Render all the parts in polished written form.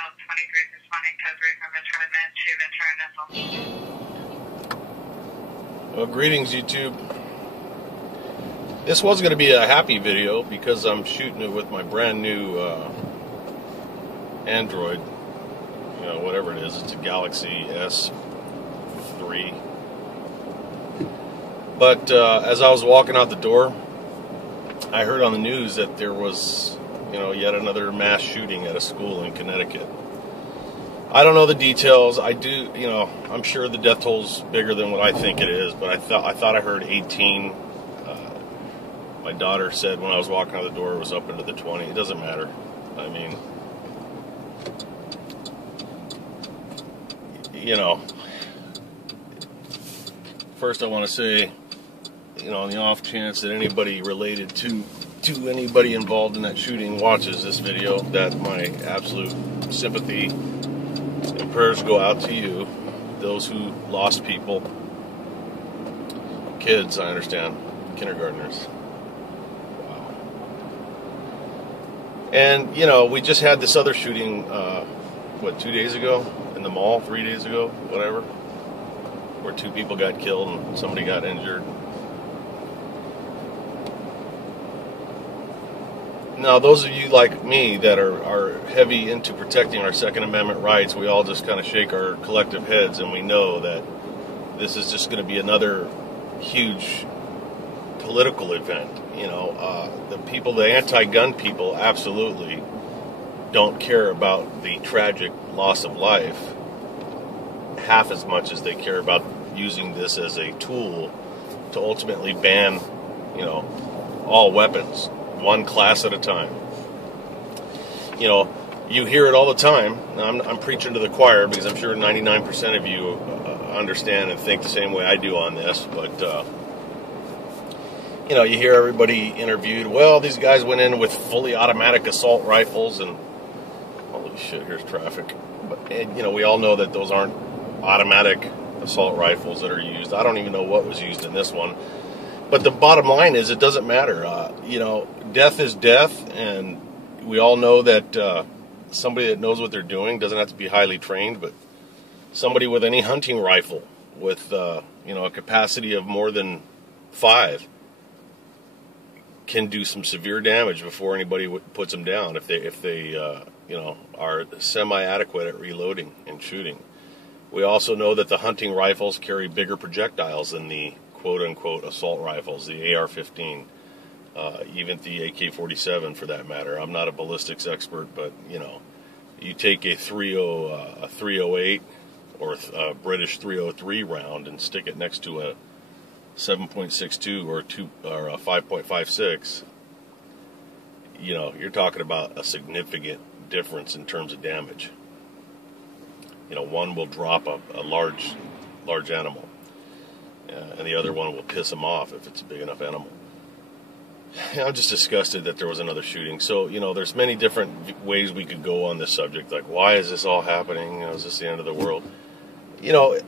on 23 responding code 3 from Metro Admin to Metro Missile. Well, greetings, YouTube. This was going to be a happy video because I'm shooting it with my brand new Android, whatever it is. It's a Galaxy S3. But as I was walking out the door, I heard on the news that there was, yet another mass shooting at a school in Connecticut. I don't know the details. I do, I'm sure the death toll's bigger than what I think it is, but I thought I heard 18. My daughter said when I was walking out the door it was up into the 20. It doesn't matter. I mean, first I want to say, on the off chance that anybody related to anybody involved in that shooting watches this video, that my absolute sympathy and prayers go out to you, those who lost people, kids, I understand, kindergartners. Wow. And, we just had this other shooting, 2 days ago in the mall, 3 days ago, whatever, where 2 people got killed and somebody got injured. Now, those of you like me that are heavy into protecting our Second Amendment rights, we all just kind of shake our collective heads, and we know that this is just going to be another huge political event. The people, the anti-gun people, absolutely don't care about the tragic loss of life half as much as they care about using this as a tool to ultimately ban, all weapons, one class at a time. You hear it all the time. I'm preaching to the choir because I'm sure 99% of you understand and think the same way I do on this, but you hear everybody interviewed. Well, these guys went in with fully automatic assault rifles, and holy shit, here's traffic. But we all know that those aren't automatic assault rifles that are used. I don't even know what was used in this one. But the bottom line is, it doesn't matter. Death is death, and we all know that somebody that knows what they're doing doesn't have to be highly trained, but somebody with any hunting rifle with a capacity of more than 5 can do some severe damage before anybody puts them down if they are semi-adequate at reloading and shooting. We also know that the hunting rifles carry bigger projectiles than the quote-unquote assault rifles, the AR-15, even the AK-47 for that matter. I'm not a ballistics expert, but, you take a 308 or a British 303 round and stick it next to a 7.62 or a 5.56, you're talking about a significant difference in terms of damage. One will drop a large animal, and the other one will piss him off if it's a big enough animal. I'm just disgusted that there was another shooting. So, there's many different ways we could go on this subject. Like, why is this all happening? Is this the end of the world?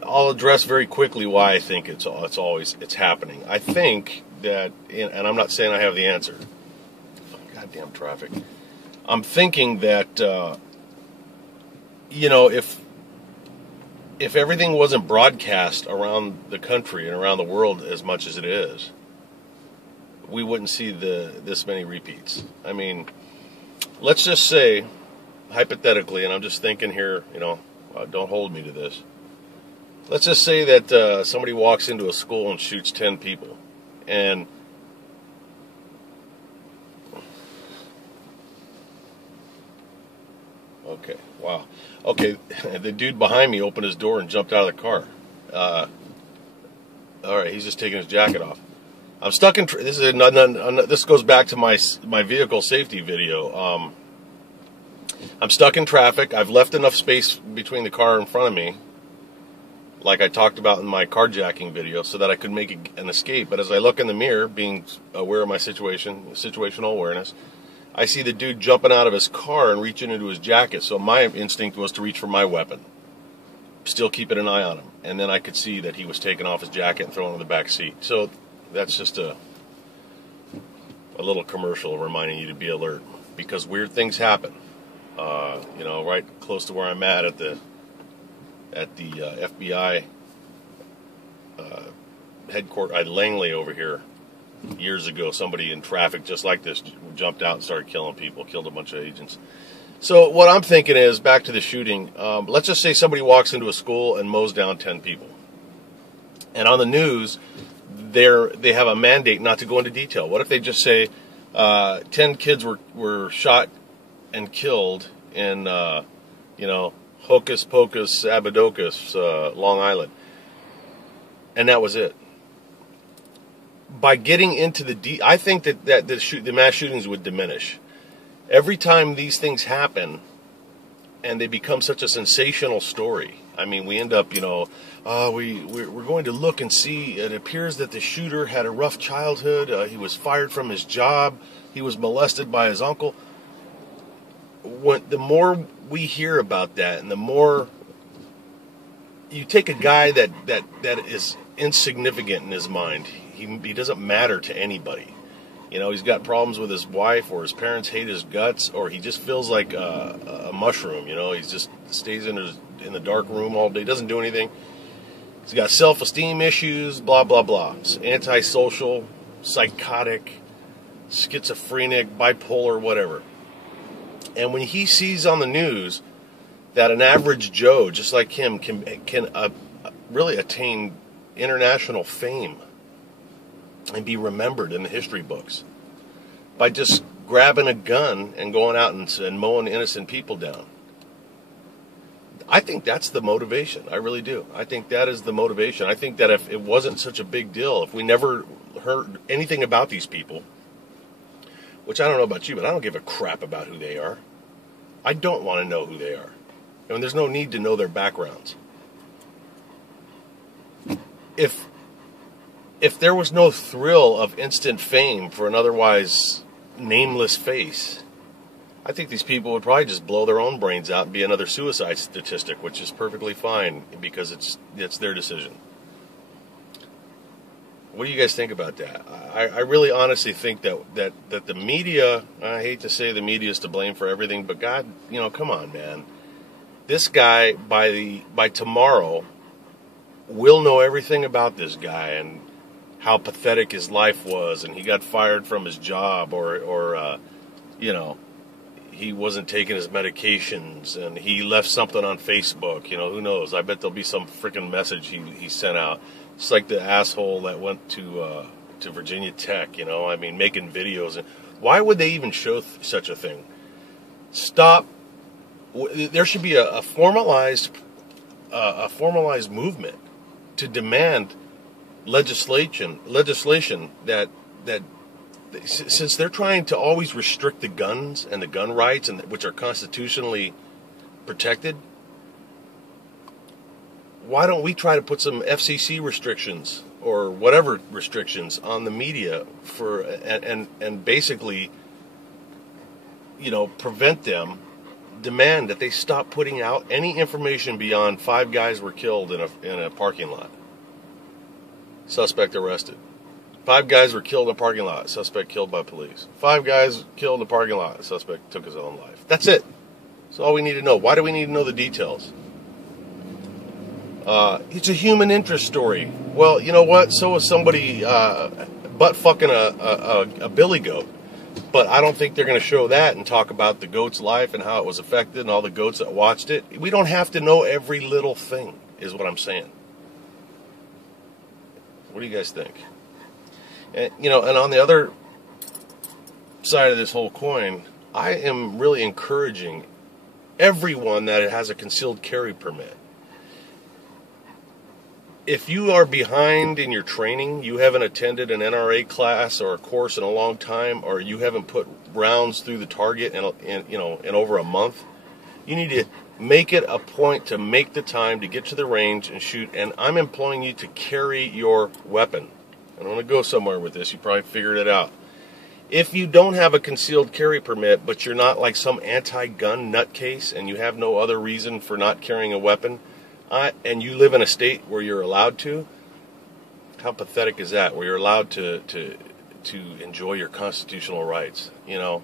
I'll address very quickly why I think it's happening. I think that, and I'm not saying I have the answer. Goddamn traffic. I'm thinking that, if everything wasn't broadcast around the country and around the world as much as it is, we wouldn't see this many repeats. I mean, let's just say, hypothetically, and I'm just thinking here, don't hold me to this. Let's just say that somebody walks into a school and shoots 10 people, and okay, wow. Okay, the dude behind me opened his door and jumped out of the car. All right, he's just taking his jacket off. I'm stuck in. This goes back to my vehicle safety video. I'm stuck in traffic. I've left enough space between the car in front of me, like I talked about in my carjacking video, so that I could make an escape. But as I look in the mirror, being aware of my situational awareness, I see the dude jumping out of his car and reaching into his jacket. So my instinct was to reach for my weapon, still keeping an eye on him. And then I could see that he was taking off his jacket and throwing it in the back seat. So that's just a little commercial reminding you to be alert, because weird things happen. You know, right close to where I'm at the FBI headquarters at Langley over here. Years ago, somebody in traffic just like this jumped out and started killing people, killed a bunch of agents. So what I'm thinking is, back to the shooting, let's just say somebody walks into a school and mows down 10 people. And on the news, they have a mandate not to go into detail. What if they just say 10 kids were shot and killed in, Hocus Pocus, Abadocus, Long Island. And that was it. By getting into I think that the mass shootings would diminish. Every time these things happen, and they become such a sensational story. I mean, we end up, we're going to look and see. It appears that the shooter had a rough childhood. He was fired from his job. He was molested by his uncle. The more we hear about that, and the more you take a guy that is insignificant in his mind, he doesn't matter to anybody. You know, he's got problems with his wife, or his parents hate his guts, or he just feels like a mushroom. You know, he just stays in the dark room all day, doesn't do anything. He's got self-esteem issues, blah, blah, blah. He's antisocial, psychotic, schizophrenic, bipolar, whatever. And when he sees on the news that an average Joe, just like him, can really attain international fame and be remembered in the history books by just grabbing a gun and going out and mowing innocent people down. I think that's the motivation. I really do. I think that is the motivation. I think that if it wasn't such a big deal, if we never heard anything about these people, which I don't know about you, but I don't give a crap about who they are. I don't want to know who they are. I mean, there's no need to know their backgrounds. If there was no thrill of instant fame for an otherwise nameless face, I think these people would probably just blow their own brains out and be another suicide statistic, which is perfectly fine because it's their decision. What do you guys think about that? I really honestly think that the media, I hate to say the media is to blame for everything, but God, come on, man. This guy, by tomorrow, will know everything about this guy and how pathetic his life was, and he got fired from his job, or he wasn't taking his medications, and he left something on Facebook. Who knows? I bet there'll be some freaking message he sent out. It's like the asshole that went to Virginia Tech, making videos. And why would they even show such a thing? Stop. There should be a formalized movement to demand legislation that since they're trying to always restrict the guns and the gun rights, which are constitutionally protected, why don't we try to put some FCC restrictions or whatever restrictions on the media and basically prevent them, demand that they stop putting out any information beyond 5 guys were killed in a parking lot. Suspect arrested. 5 guys were killed in a parking lot. Suspect killed by police. 5 guys killed in a parking lot. Suspect took his own life. That's it. That's all we need to know. Why do we need to know the details? It's a human interest story. Well, you know what? So is somebody butt fucking a billy goat. But I don't think they're going to show that and talk about the goat's life and how it was affected and all the goats that watched it. We don't have to know every little thing, is what I'm saying. What do you guys think? And, and on the other side of this whole coin, I am really encouraging everyone that has a concealed carry permit. If you are behind in your training, you haven't attended an NRA class or a course in a long time, or you haven't put rounds through the target in over a month, you need to make it a point to make the time to get to the range and shoot. And I'm imploring you to carry your weapon. I don't want to go somewhere with this. You probably figured it out. If you don't have a concealed carry permit, but you're not like some anti-gun nutcase and you have no other reason for not carrying a weapon, and you live in a state where you're allowed to, how pathetic is that? Where you're allowed to enjoy your constitutional rights, Wow.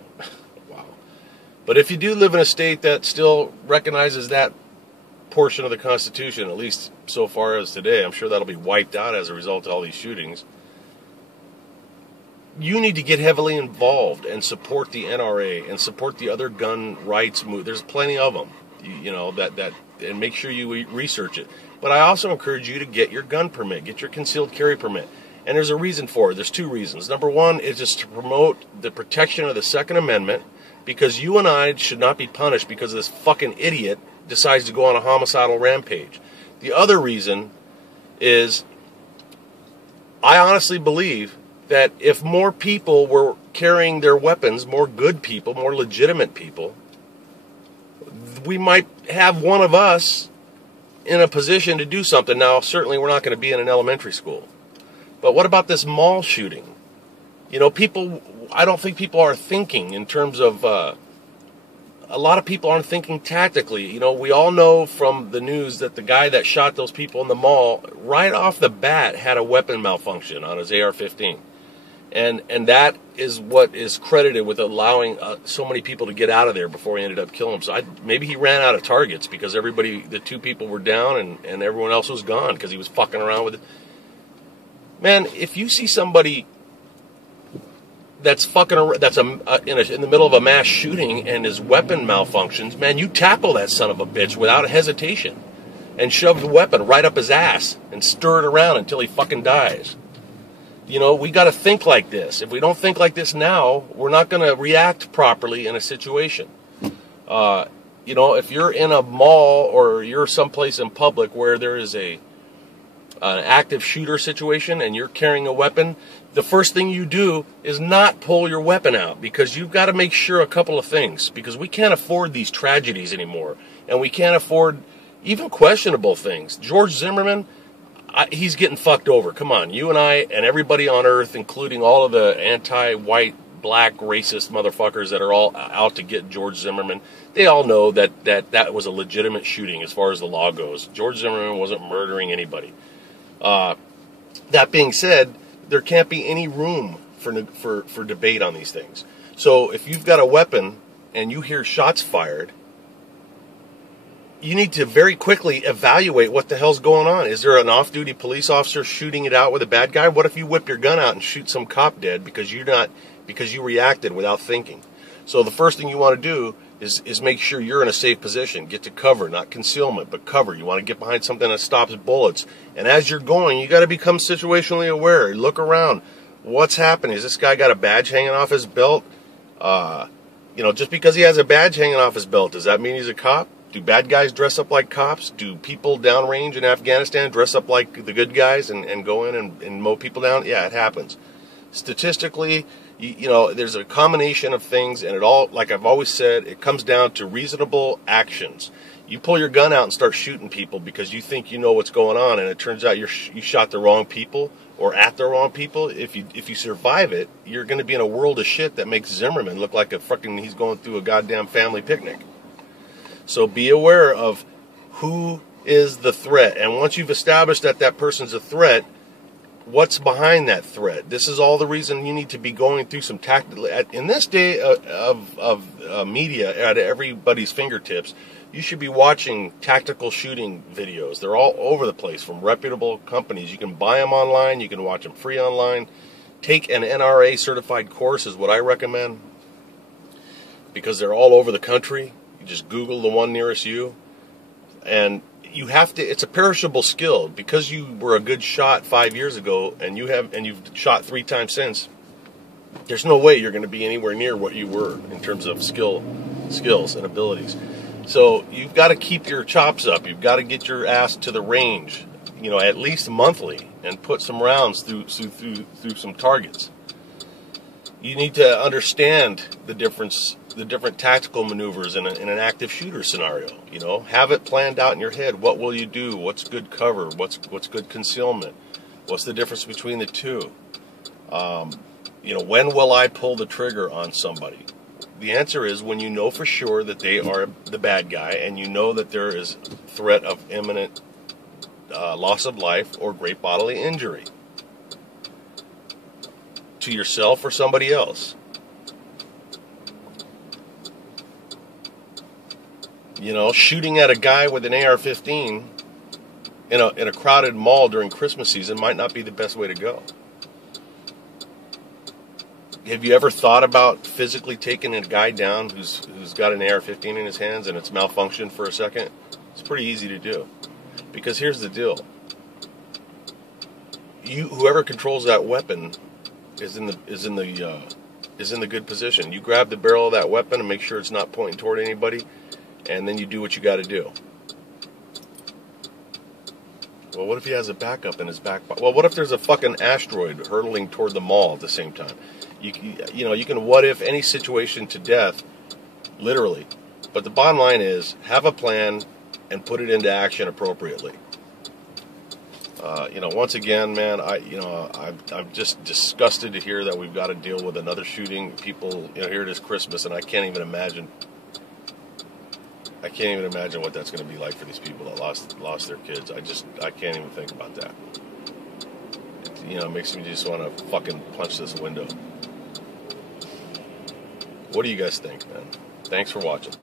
But if you do live in a state that still recognizes that portion of the Constitution, at least so far as today, I'm sure that'll be wiped out as a result of all these shootings, you need to get heavily involved and support the NRA and support the other gun rights move. There's plenty of them, and make sure you research it. But I also encourage you to get your gun permit, get your concealed carry permit. And there's a reason for it. There's two reasons. Number one is just to promote the protection of the Second Amendment, because you and I should not be punished because this fucking idiot decides to go on a homicidal rampage. The other reason is I honestly believe that if more people were carrying their weapons, more good people, more legitimate people, we might have one of us in a position to do something. Now, certainly we're not going to be in an elementary school. But what about this mall shooting? I don't think people are thinking in terms of, a lot of people aren't thinking tactically. We all know from the news that the guy that shot those people in the mall, right off the bat, had a weapon malfunction on his AR-15. And that is what is credited with allowing so many people to get out of there before he ended up killing them. So maybe he ran out of targets because the two people were down and everyone else was gone because he was fucking around with it. Man, if you see somebody that's fucking around, that's in the middle of a mass shooting and his weapon malfunctions, man, you tackle that son of a bitch without a hesitation and shove the weapon right up his ass and stir it around until he fucking dies. We got to think like this. If we don't think like this now, we're not going to react properly in a situation. If you're in a mall or you're someplace in public where there is an active shooter situation and you're carrying a weapon, the first thing you do is not pull your weapon out, because you've got to make sure a couple of things, because we can't afford these tragedies anymore, and we can't afford even questionable things. George Zimmerman, he's getting fucked over. Come on, you and I and everybody on earth, including all of the anti-white, black, racist motherfuckers that are all out to get George Zimmerman, they all know that was a legitimate shooting as far as the law goes. George Zimmerman wasn't murdering anybody. That being said, there can't be any room for debate on these things. So if you've got a weapon and you hear shots fired, you need to very quickly evaluate what the hell's going on. Is there an off-duty police officer shooting it out with a bad guy? What if you whip your gun out and shoot some cop dead because you reacted without thinking? So the first thing you want to do is make sure you're in a safe position. Get to cover, not concealment, but cover. You want to get behind something that stops bullets. And as you're going, you got to become situationally aware. Look around. What's happening? Has this guy got a badge hanging off his belt? Just because he has a badge hanging off his belt, does that mean he's a cop? Do bad guys dress up like cops? Do people downrange in Afghanistan dress up like the good guys and go in and mow people down? Yeah, it happens. Statistically, there's a combination of things, and it all, like I've always said, it comes down to reasonable actions. You pull your gun out and start shooting people because you think you know what's going on, and it turns out you shot the wrong people or at the wrong people. If you survive it, you're going to be in a world of shit that makes Zimmerman look like he's going through a goddamn family picnic. So be aware of who is the threat. And once you've established that person's a threat, what's behind that threat? This is all the reason you need to be going through some tactical. In this day of media at everybody's fingertips, you should be watching tactical shooting videos. They're all over the place from reputable companies. You can buy them online. You can watch them free online. Take an NRA certified course is what I recommend, because they're all over the country. You just Google the one nearest you, and you have to. It's a perishable skill, because you were a good shot 5 years ago, and you've shot 3 times since. There's no way you're going to be anywhere near what you were in terms of skills and abilities. So you've got to keep your chops up. You've got to get your ass to the range, at least monthly, and put some rounds through some targets. You need to understand the different tactical maneuvers in an active shooter scenario. Have it planned out in your head. What will you do? What's good cover? What's good concealment? What's the difference between the two? When will I pull the trigger on somebody? The answer is when you know for sure that they are the bad guy, and you know that there is threat of imminent loss of life or great bodily injury to yourself or somebody else. You know, shooting at a guy with an AR-15 in a crowded mall during Christmas season might not be the best way to go. Have you ever thought about physically taking a guy down who's got an AR-15 in his hands and it's malfunctioned for a second? It's pretty easy to do. Because here's the deal. Whoever controls that weapon is in the good position. You grab the barrel of that weapon and make sure it's not pointing toward anybody, and then you do what you got to do. Well, what if he has a backup in his back? Well, what if there's a fucking asteroid hurtling toward the mall at the same time? You can what if any situation to death, literally. But the bottom line is, have a plan and put it into action appropriately. Once again, man, I'm just disgusted to hear that we've got to deal with another shooting. People, here it is Christmas, and I can't even imagine what that's going to be like for these people that lost their kids. I can't even think about that. It makes me just want to fucking punch this window. What do you guys think, man? Thanks for watching.